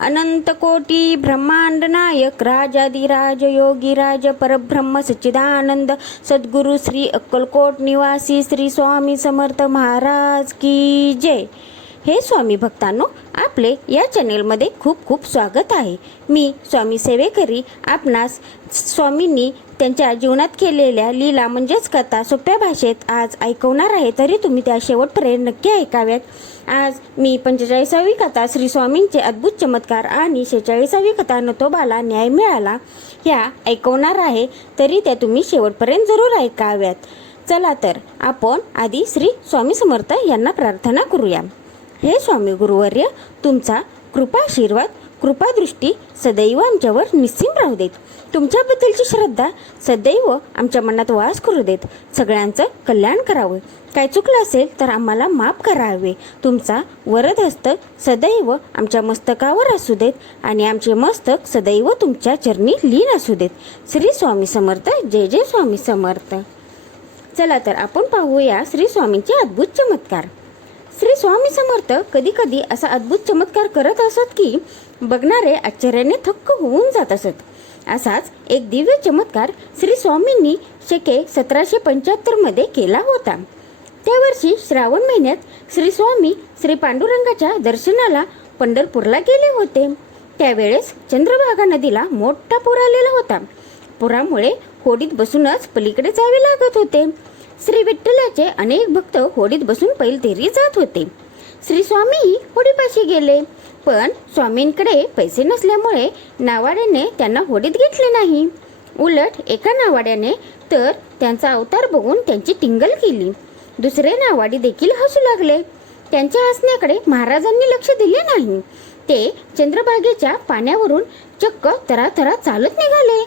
अनंत कोटी ब्रह्मांड नायक राजाधिराज योगीराज परब्रह्म सच्चिदानंद सद्गुरु श्री अक्कलकोट निवासी श्री स्वामी समर्थ महाराज की जय। हे स्वामी भक्तांनो, आपले या चॅनेलमध्ये खूप खूप स्वागत आहे। मी स्वामी सेवेकरी आपणास स्वामींनी त्यांच्या जीवनात केलेल्या लीला म्हणजेच कथा सोप्या भाषेत आज ऐकवणार आहे, तरी तुम्ही त्या शेवटपर्यंत नक्की ऐकाव्यात। आज मी 45वी कथा श्री स्वामींचे अद्भुत चमत्कार आणि 46वी कथा नतोबाला न्याय मिळाला ह्या ऐकवणार आहे, तरी त्या तुम्ही शेवटपर्यंत जरूर ऐकाव्यात। चला तर आपण आधी श्री स्वामी समर्थ यांना प्रार्थना करूया। हे स्वामी गुरुवर्य, तुमचा कृपाशीर्वाद कृपादृष्टी सदैव आमच्यावर निश्चित राहू देत। तुमच्याबद्दलची श्रद्धा सदैव आमच्या मनात वास करू देत। सगळ्यांचं कल्याण करावं, काय चुकलं असेल तर आम्हाला माफ करावे। तुमचा वरद हस्त सदैव आमच्या मस्तकावर असू देत आणि आमचे मस्तक सदैव तुमच्या चरणी लीन असू देत। श्री स्वामी समर्थ, जय जय स्वामी समर्थ। चला तर आपण पाहूया श्री स्वामींचे अद्भुत चमत्कार। श्री स्वामी समर्थ कधी कधी असा अद्भुत चमत्कार करत असत की बघणारे आश्चर्याने थक्क होऊन जात असत। असाच एक दिव्य चमत्कार श्री स्वामींनी शके 1775 मध्ये केला होता। त्या वर्षी श्रावण महिन्यात श्री स्वामी श्री पांडुरंगाच्या दर्शनाला पंढरपूरला गेले होते। त्यावेळेस चंद्रभागा नदीला मोठा पूर आलेला होता। पुरामुळे होडीत बसूनच पलीकडे जावे लागत होते। श्री विठ्ठलाचे अनेक भक्त होडीत बसून पैलतेरी जात होते। श्री स्वामीही होडीपाशी गेले, पण स्वामींकडे पैसे नसल्यामुळे नावाड्याने त्यांना होडीत घेतले नाही। उलट एका नावाड्याने तर त्यांचा अवतार बघून त्यांची टिंगल केली। दुसरे नावाडी देखील हसू लागले। त्यांच्या हसण्याकडे महाराजांनी लक्ष दिले नाही। ते चंद्रभागेच्या पाण्यावरून चक्क तरातरा चालत निघाले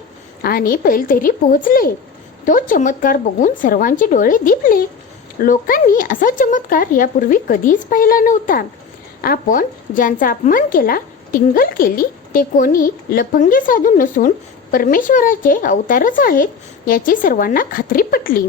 आणि पैलतेरी पोहोचले। तो चमत्कार बघून सर्वांचे डोळे दिपले। लोकांनी असा चमत्कार यापूर्वी कधीच पाहिला नव्हता। आपण ज्यांचा अपमान केला, टिंगल केली, ते कोणी लफंगे साधू नसून परमेश्वराचे अवतारच आहेत याची सर्वांना खात्री पटली।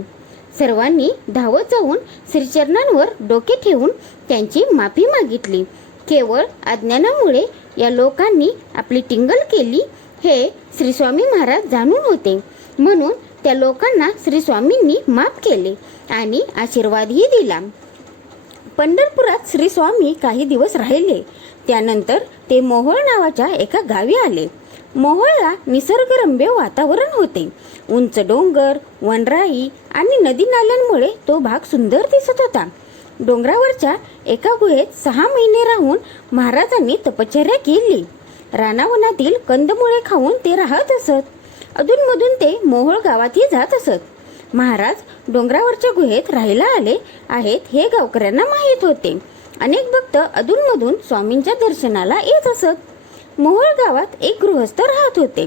सर्वांनी धावत जाऊन श्रीचरणांवर डोके ठेवून त्यांची माफी मागितली। केवळ अज्ञानामुळे या लोकांनी आपली टिंगल केली हे श्री स्वामी महाराज जाणून होते, म्हणून त्या लोकांना श्री स्वामींनी माफ केले आणि आशीर्वादही दिला। पंढरपुरात श्री स्वामी काही दिवस राहिले। त्यानंतर ते मोहोळ नावाच्या एका गावी आले। मोहोळला निसर्गरम्य वातावरण होते। उंच डोंगर, वनराई आणि नदी नाल्यांमुळे तो भाग सुंदर दिसत होता। डोंगरावरच्या एका गुहेत 6 महिने राहून महाराजांनी तपश्चर्या केली। रानावनातील कंदमुळे खाऊन ते राहत असत। अधूनमधून ते मोहोळ गावातही जात असत। महाराज डोंगरावरच्या गुहेत राहायला आले आहेत हे गावकऱ्यांना माहीत होते। अनेक भक्त अधूनमधून स्वामींच्या दर्शनाला येत असत। मोहोळ गावात एक गृहस्थ राहत होते।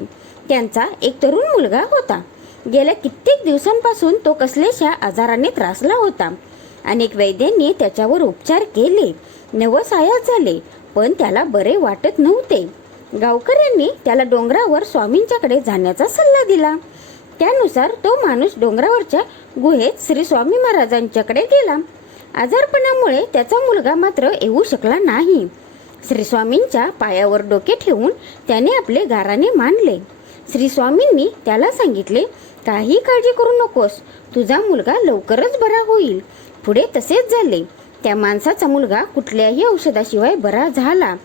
त्यांचा एक तरुण मुलगा होता। गेल्या कित्येक दिवसांपासून तो कसल्याशा आजाराने त्रासला होता। अनेक वैद्यांनी त्याच्यावर उपचार केले, नवसायास झाले, पण त्याला बरे वाटत नव्हते। गावकऱ्यांनी त्याला डोंगरावर स्वामींच्याकडे जाण्याचा सल्ला दिला। त्यानुसार तो माणूस डोंगरावरच्या गुहेत श्री स्वामी महाराजांच्याकडे गेला। आजारपणामुळे त्याचा मुलगा मात्र येऊ शकला नाही। श्री स्वामींच्या पायावर डोके ठेवून त्याने आपले गाराने मांडले। श्री स्वामींनी त्याला सांगितले, काही काळजी करू नकोस, तुझा मुलगा लवकरच बरा होईल। पुढे तसेच झाले। त्या माणसाचा मुलगा कुठल्याही औषधाशिवाय बरा झाला।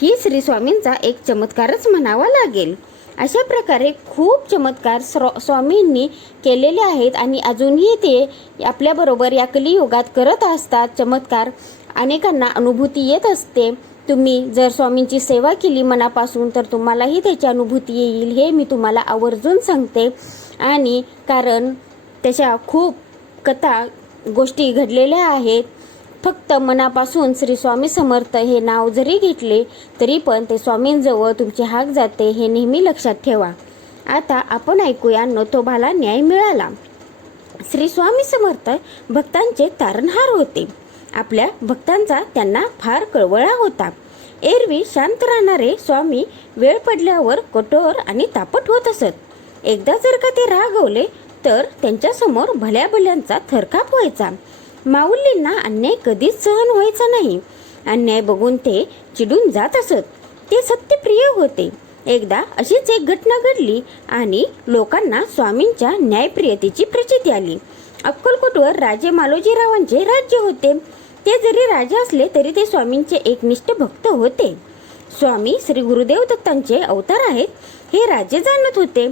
ही श्री स्वामींचा एक चमत्कारच म्हणावा लागेल। अशा प्रकारे खूप चमत्कार स्वामींनी केलेले आहेत आणि अजूनही ते आपल्याबरोबर या कलियुगात करत असतात। चमत्कार अनेकांना अनुभूती येत असते। तुम्ही जर स्वामींची सेवा केली मनापासून तर तुम्हालाही त्याची अनुभूती येईल, हे मी तुम्हाला आवर्जून सांगते। आणि कारण त्याच्या खूप कथा गोष्टी घडलेल्या आहेत। फक्त मनापासून श्री स्वामी समर्थ हे नाव जरी घेतले तरी पण ते स्वामींजवळ तुमची हाक जाते, हे नेहमी लक्षात ठेवा। आता आपण ऐकूया नतोबाला न्याय मिळाला। श्री स्वामी समर्थ भक्तांचे तारणहार होते। आपल्या भक्तांचा त्यांना फार कळवळा होता। एरवी शांत राहणारे स्वामी वेळ पडल्यावर कठोर आणि तापट होत असत। एकदा जर का ते रागवले तर त्यांच्यासमोर भल्या भल्यांचा थरकाप व्हायचा। माऊलींना अन्याय कधीच सहन व्हायचा नाही। अन्याय बघून ते चिडून जात असत। ते सत्यप्रिय होते. एकदा अशीच एक घटना घडली आणि लोकांना स्वामींच्या न्यायप्रियतेची प्रचिती आली. अक्कलकोटवर राजे मालोजीरावांचे राज्य होते. ते जरी राजा असले तरी ते स्वामींचे एकनिष्ठ भक्त होते. स्वामी श्री गुरुदेव दत्तांचे अवतार आहेत हे राजे जाणत होते.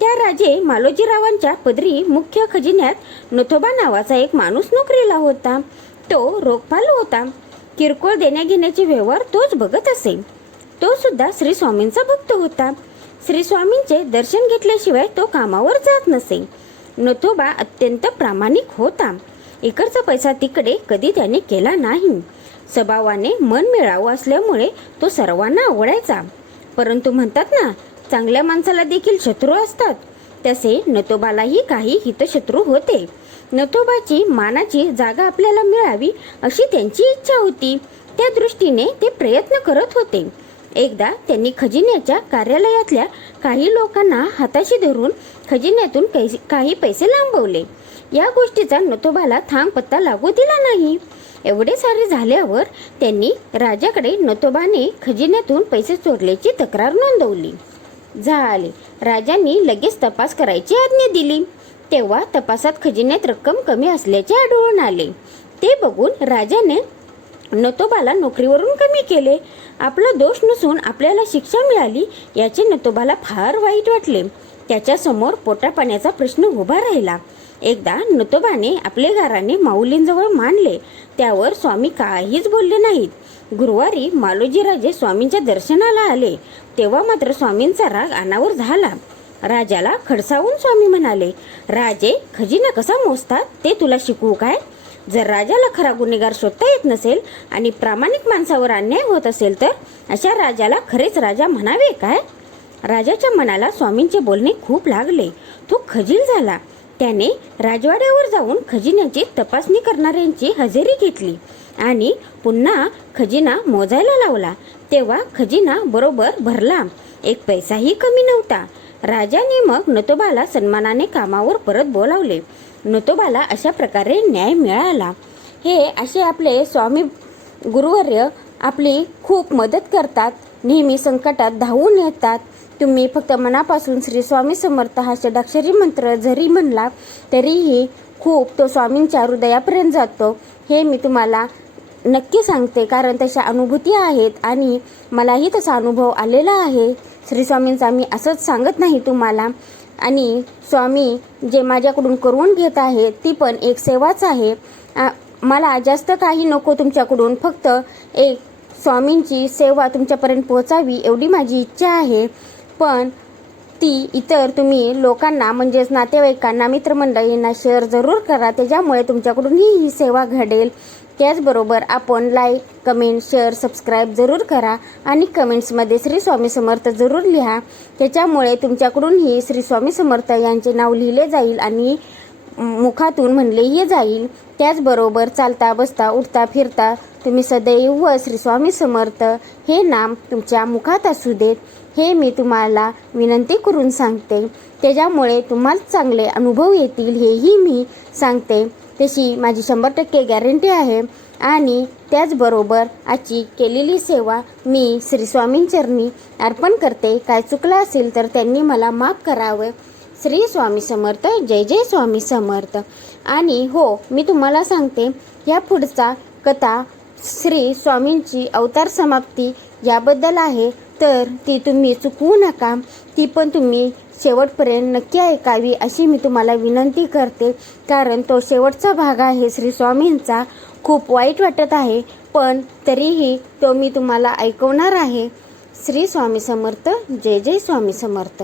त्या राजे मालोजीरावांच्या पदरी मुख्य खजिन्यात नथोबा नावाचा एक माणूस नोकरीला होता. तो रोखपाल होता. किरकोळ देण्याघेण्याचे व्यवहार तोच बघत असे. तो सुद्धा श्री स्वामींचा भक्त होता. श्री स्वामींचे दर्शन घेतल्याशिवाय तो कामावर जात नसे. नथोबा अत्यंत प्रामाणिक होता. इकडचा पैसा तिकडे कधी त्याने केला नाही. स्वभावाने मन मिळावं असल्यामुळे तो सर्वांना आवडायचा. परंतु म्हणतात ना, चांगल्या माणसाला देखील शत्रू असतात, तसे नथोबालाही काही हितशत्रू होते. नथोबाची मानाची जागा आपल्याला मिळावी अशी त्यांची इच्छा होती. त्या दृष्टीने ते प्रयत्न करत होते. एकदा त्यांनी खजिन्याच्या कार्यालयातल्या काही लोकांना हाताशी धरून खजिन्यातून काही पैसे लांबवले. या गोष्टीचा नथोबाला थांग पत्ता लागू दिला नाही. एवढे सारे झाल्यावर त्यांनी राजाकडे नथोबाने खजिन्यातून पैसे चोरल्याची तक्रार नोंदवली. झाले. राजांनी लगेच तपास करायची आज्ञा दिली. तेव्हा तपासात खजिन्यात रक्कम कमी असल्याचे आढळून आले. ते बघून राजाने नथोबाला नोकरीवरून कमी केले. आपला दोष नसून आपल्याला शिक्षा मिळाली याचे नथोबाला फार वाईट वाटले. त्याच्यासमोर पोटापाण्याचा प्रश्न उभा राहिला. एकदा नथोबाने आपले गाराणे माऊलींजवळ मांडले. त्यावर स्वामी काहीच बोलले नाहीत. गुरुवारी मालोजीराजे स्वामींच्या दर्शनाला आले. तेव्हा मात्र स्वामींचा राग अनावर झाला. राजाला खडसावून स्वामी म्हणाले, राजे, खजिना कसा मोजतात ते तुला शिकवू काय? जर राजाला खरा गुन्हेगार शोधता येत नसेल आणि प्रामाणिक माणसावर अन्याय होत असेल तर अशा राजाला खरेच राजा म्हणावे काय? राजाच्या मनाला स्वामींचे बोलणे खूप लागले. तो खजील झाला. त्याने राजवाड्यावर जाऊन खजिन्याची तपासणी करणाऱ्यांची हजेरी घेतली आणि पुन्हा खजिना मोजायला लावला. तेव्हा खजिना बरोबर भरला. एक पैसाही कमी नव्हता. राजाने मग नथोबाला सन्मानाने कामावर परत बोलावले. नथोबाला अशा प्रकारे न्याय मिळाला. हे असे आपले स्वामी गुरुवर्य आपली खूप मदत करतात. नेहमी संकटात धावून येतात. तुम्ही फक्त मनापासून श्री स्वामी समर्थ हा षडाक्षरी मंत्र जरी म्हणला तरीही खूप तो स्वामींच्या हृदयापर्यंत जातो. हे मी तुम्हाला नक्की सांगते, कारण तशा अनुभूती आहेत आणि मलाही तसा अनुभव आलेला आहे श्री स्वामींचा. मी असंच सांगत नाही तुम्हाला. आणि स्वामी जे माझ्याकडून करून घेत आहे ती पण एक सेवाच आहे. मला जास्त काही नको तुमच्याकडून, फक्त एक स्वामींची सेवा तुमच्यापर्यंत पोहोचावी एवढी माझी इच्छा आहे. पण ती इतर तुम्ही लोकांना म्हणजेच नातेवाईकांना, मित्रमंडळींना शेअर जरूर करा. त्याच्यामुळे तुमच्याकडूनही ही सेवा घडेल. त्याचबरोबर आपण लाईक, कमेंट, शेअर, सबस्क्राईब जरूर करा आणि कमेंट्समध्ये श्री स्वामी समर्थ जरूर लिहा. त्याच्यामुळे तुमच्याकडूनही श्री स्वामी समर्थ यांचे नाव लिहिले जाईल आणि मुखातून म्हणलेही जाईल. त्याचबरोबर चालता, बसता, उठता, फिरता तुम्ही सदैव श्री स्वामी समर्थ हे नाम तुमच्या मुखात असू देत, हे मी तुम्हाला विनंती करून सांगते. त्याच्यामुळे तुम्हाला चांगले अनुभव येतील हेही मी सांगते. तशी माझी 100% गॅरंटी आहे. आणि त्याचबरोबर आजची केलेली सेवा मी श्री स्वामींचरणी अर्पण करते. काय चुकलं असेल तर त्यांनी मला माफ करावं. श्री स्वामी समर्थ. जय जय स्वामी समर्थ. आणि हो, मी तुम्हाला सांगते, या पुढचा कथा श्री स्वामींची अवतार समाप्ती याबद्दल आहे, तर ती तुम्ही चुकवू नका. ती पण तुम्ही शेवटपर्यंत नक्की ऐकावी अशी मी तुम्हाला विनंती करते, कारण तो शेवटचा भाग आहे श्री स्वामींचा. खूप वाईट वाटत आहे, पण तरीही तो मी तुम्हाला ऐकवणार आहे. श्री स्वामी समर्थ. जय जय स्वामी समर्थ.